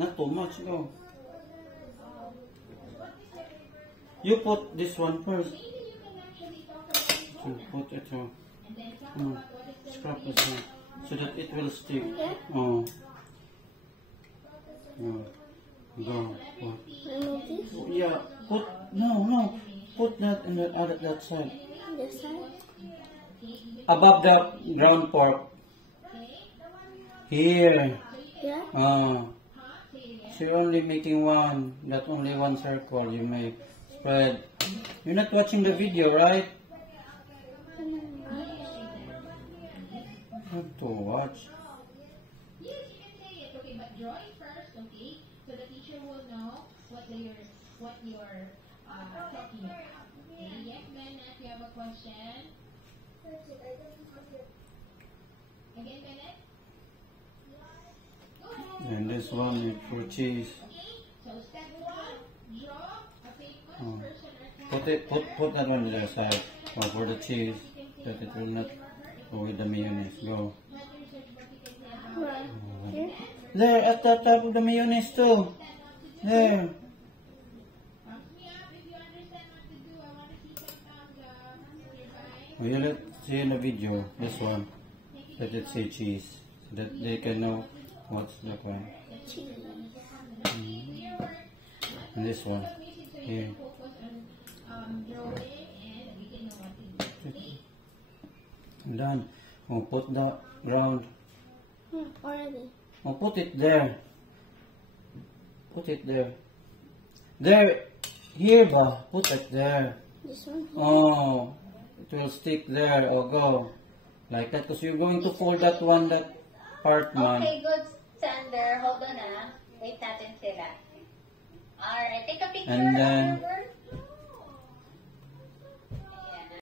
Not too much, go. You put this one first. So put it on. Scrap this one so that it will stick. Oh. Oh. Go. Put. Yeah. Put. No. Put that in the other that side. This side? Above the ground pork. Here. Yeah. So you're only making one. That only one circle you make. Spread. You're not watching the video, right? Have to watch. Yes, you can say it. Okay, but draw it first, okay? So the teacher will know what you're talking about. Okay, yes, Bennett, you have a question? Again, Bennett? Go ahead. And this one is for cheese. So step 1, draw a famous person or Put that one to the side. For the cheese, that it will not go with the mayonnaise. Go. Where? Here? There, at the top of the mayonnaise too. There. Well, let's see in the video, this one, that it say cheese, so that they can know what's the kind. Cheese. And this one, here. And done. Oh, put the ground. Already. Oh, put it there. Put it there. There. Here ba? Put it there. This one? Oh, it will stick there. Oh, go. Like that, because you're going to fold that one, that part, man. Okay, good, Sander. Hold on, ah. Wait natin sila. Alright, take a picture. And then,